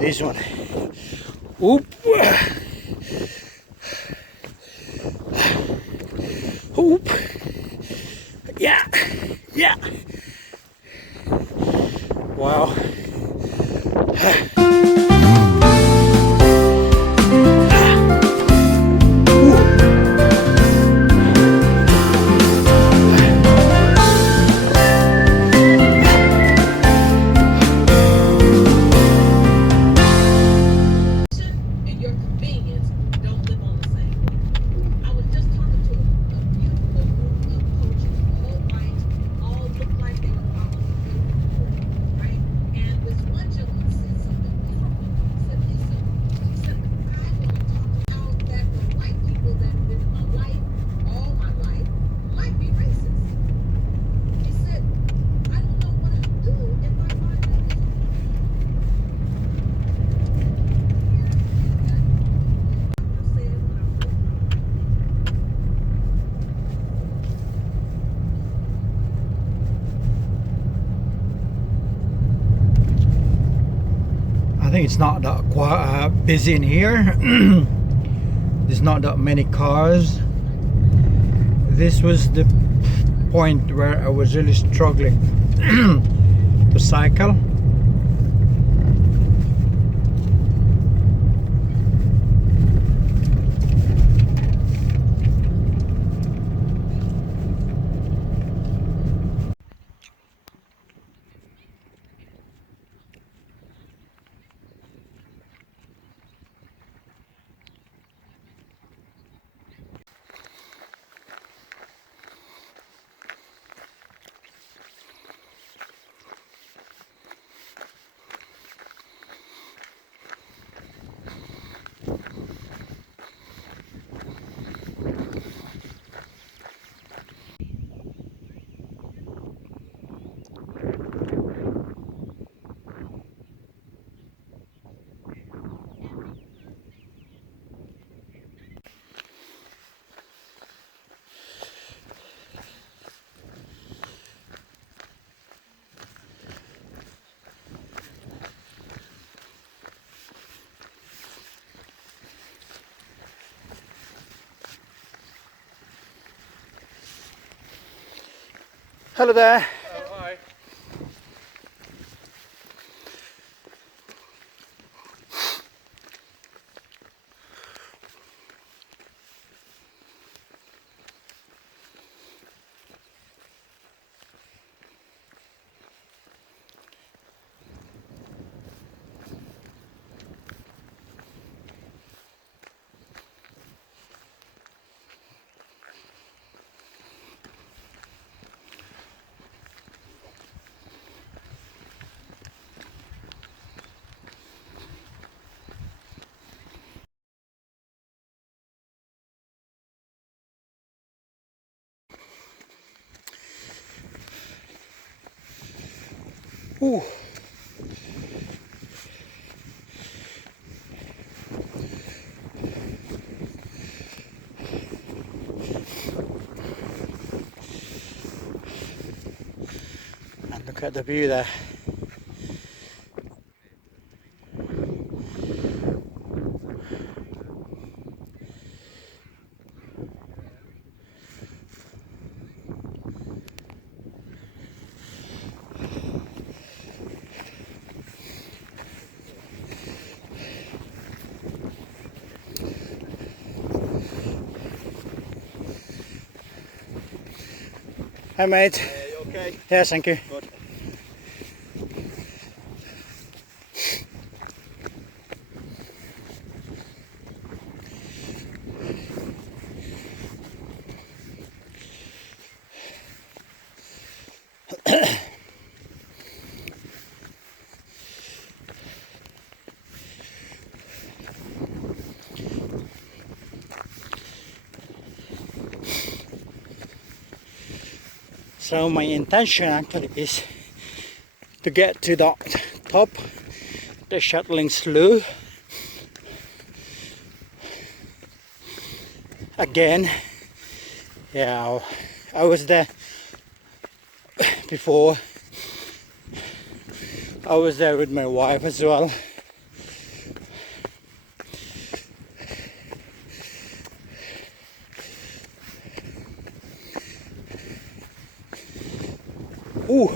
This one. Oop. Oop. Yeah. Yeah. Wow. I think it's not that quite busy in here. There's not that many cars. This was the point where I was really struggling to cycle. Hello there. Oh, hi. Ooh. And look at the view there. Hi mate. You okay? Yes, thank you. Good. So my intention actually is to get to the top, the Shutlingsloe again. Yeah, I was there before. I was there with my wife as well. Ooh.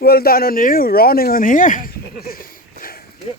Well done on you, running on here. Yeah.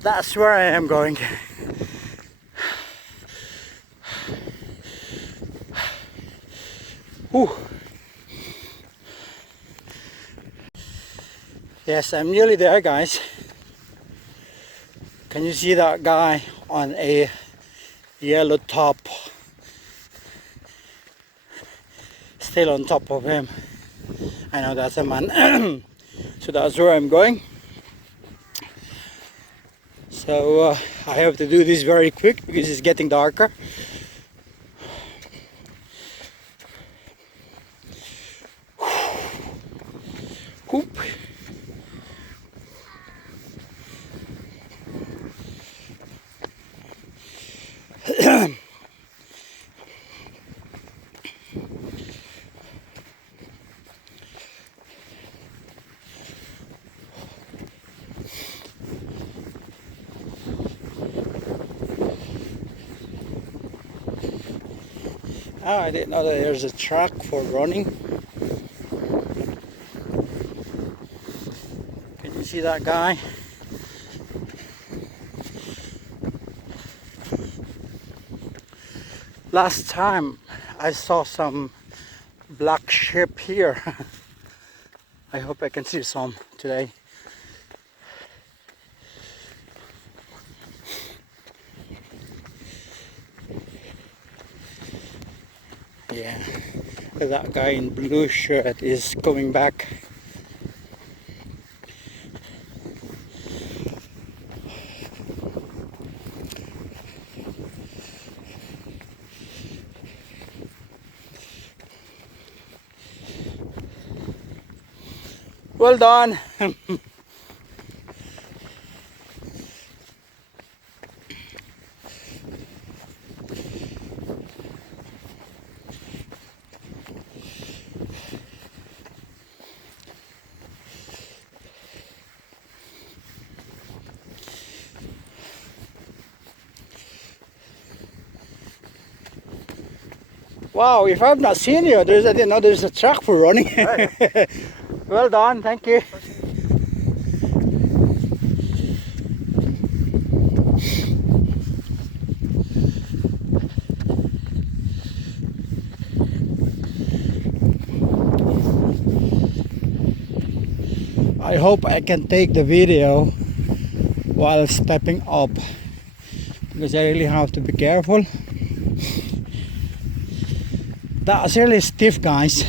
That's where I am going. Ooh. Yes, I'm nearly there, guys. Can you see that guy on a yellow top? Still on top of him. I know that's a man. So that's where I'm going. So I have to do this very quick because it's getting darker. Whoop. Oh, I didn't know that there's a track for running. Can you see that guy? Last time I saw some black sheep here. I hope I can see some today. Yeah, that guy in blue shirt is coming back. Well done. Wow, if I've not seen you, I didn't know there's a track for running. Right. Well done, thank you. I hope I can take the video while stepping up, because I really have to be careful. That's really stiff, guys.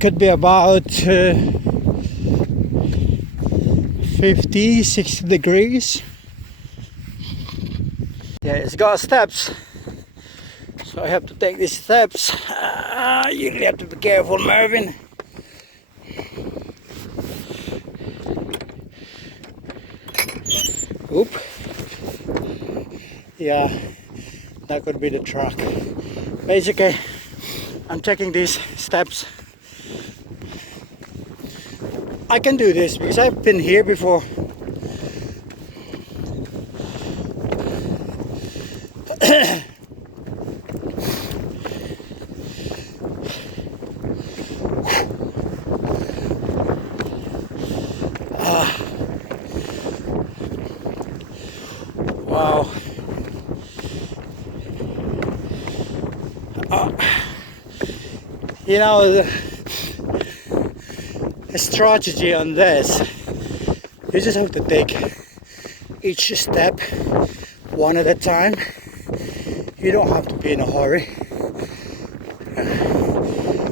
Could be about 50, 60 degrees. Yeah, it's got steps, so I have to take these steps. You really have to be careful, Mervyn. Oop. Yeah, that could be the truck. Basically, I'm taking these steps. I can do this because I've been here before. Wow. You know, the strategy on this You just have to take each step one at a time. You don't have to be in a hurry.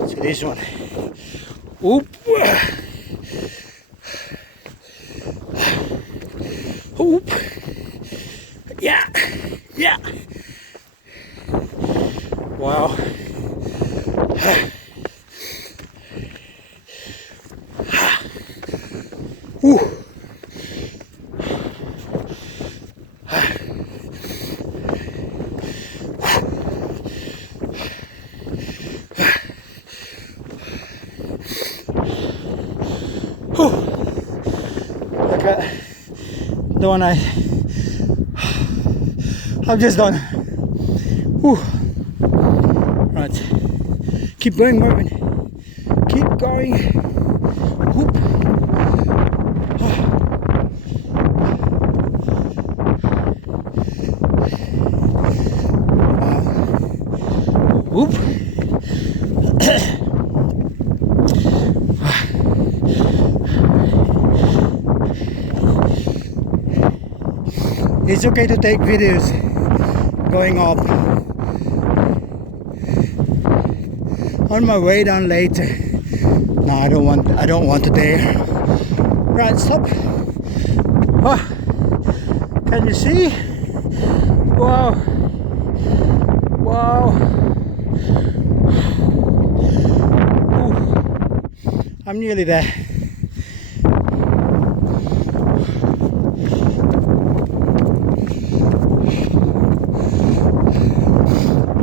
So this one, oop, oop, yeah, yeah. Wow. Ooh. Look at the one I've just done. Whew. Right, keep going, Marvin. Keep going. Whoop. Whoop. It's okay to take videos going up. On my way down later. No, I don't want to dare. Right, stop. Oh, can you see? Wow. Wow. Ooh. I'm nearly there.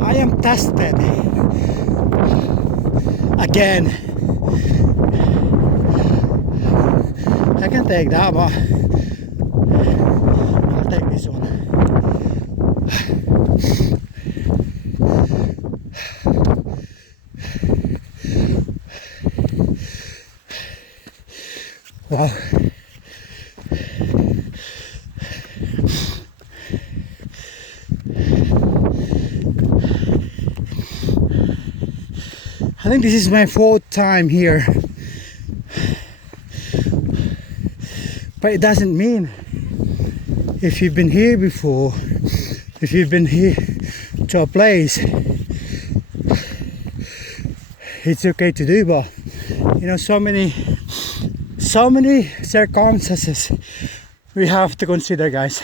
I am tested again. I can take that, but I'll take this one. Wow. I think this is my 4th time here, but it doesn't mean if you've been here before, if you've been here to a place, it's okay to do. But you know, so many circumstances we have to consider, guys.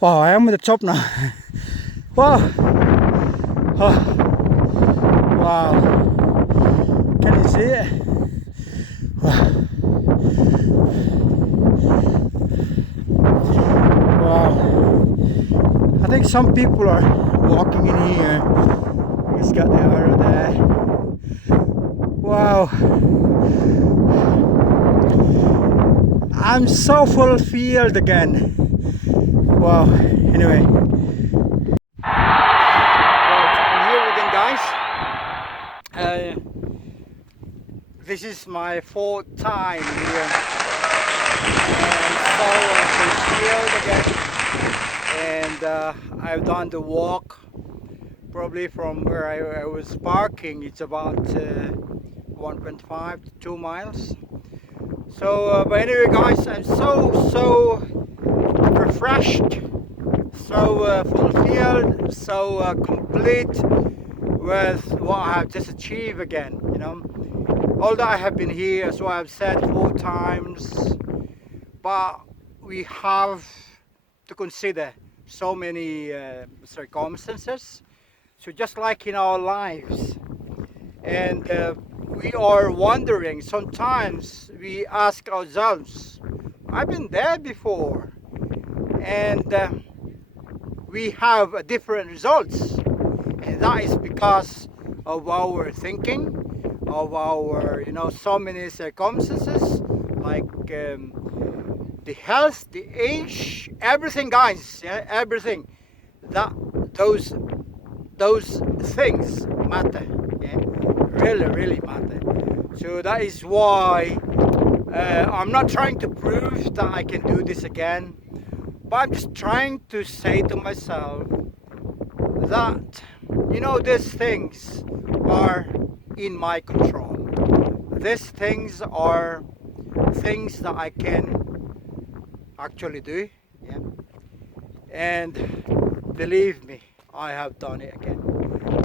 Wow, I am at the top now. Wow. Oh. Wow. Can you see it? Wow. Wow. I think some people are walking in here. It's got the arrow there. Wow. I'm so fulfilled again. Wow. Anyway. I'm here again, guys. This is my 4th time here, and so fulfilled again. And I've done the walk probably from where I was parking. It's about 1.5 to 2 miles. So, but anyway, guys, I'm so refreshed, so fulfilled, so complete with what I have just achieved again. You know, although I have been here, as I've said 4 times, but we have to consider so many circumstances. So just like in our lives, and we are wondering, sometimes we ask ourselves, I've been there before, and we have different results, and that is because of our thinking, of our, you know, so many circumstances, like the health, the age, everything, guys, yeah, everything, that those things matter, yeah, really matter. So that is why I'm not trying to prove that I can do this again, but I'm just trying to say to myself that, you know, these things are in my control. These things are things that I can actually do. Yeah. And believe me, I have done it again.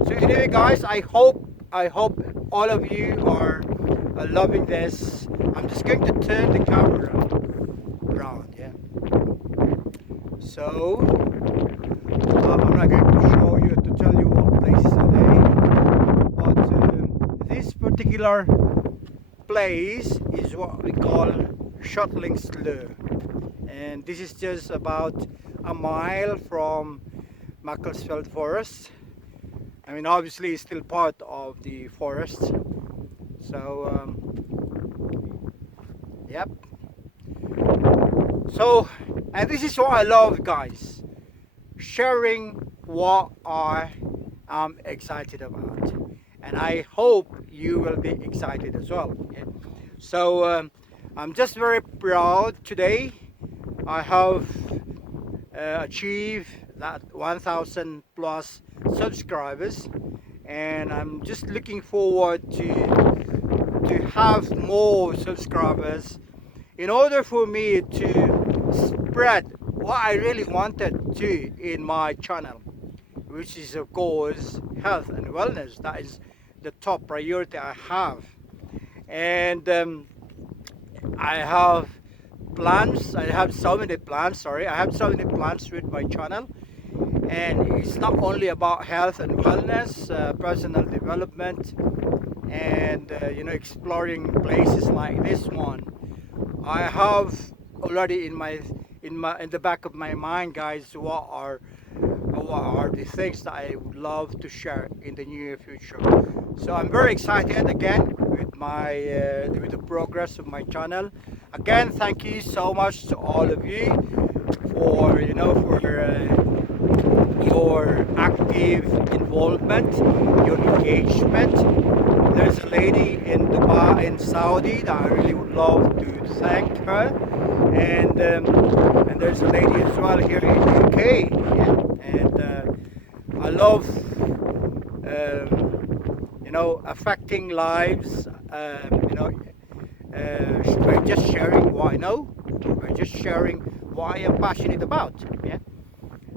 So anyway, guys, I hope all of you are loving this. I'm just going to turn the camera around. Yeah. So I'm not going to show you to tell you what places are they, but this particular place is what we call Shutlingsloe, and this is just about a mile from Macclesfield Forest. I mean, obviously, it's still part of the forest. So, yep. So, and this is what I love, guys, sharing what I am excited about, and I hope you will be excited as well. Yeah. So, I'm just very proud today. I have achieved that 1,000 plus subscribers, and I'm just looking forward to have more subscribers in order for me to spread what I really wanted to in my channel, which is of course health and wellness. That is the top priority I have. And I have plans. I have so many plans. Sorry, I have so many plans with my channel, and it's not only about health and wellness, personal development, and exploring places like this one. I have already in the back of my mind, guys, what are the things that I would love to share in the near future. So I'm very excited again with the progress of my channel. Again, thank you so much to all of you for your active involvement, your engagement. There's a lady in Dubai, in Saudi, that I really would love to thank her, and there's a lady as well here in the UK. Yeah. And I love affecting lives. By just sharing what I know, by just sharing what I am passionate about. Yeah.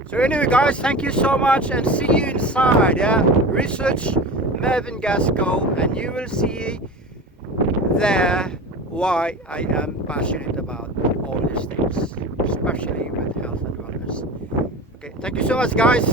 So anyway, guys, thank you so much, and see you inside. Yeah, research Mervyn Gasco, and you will see there why I am passionate about all these things, especially with health and wellness. Okay, thank you so much, guys.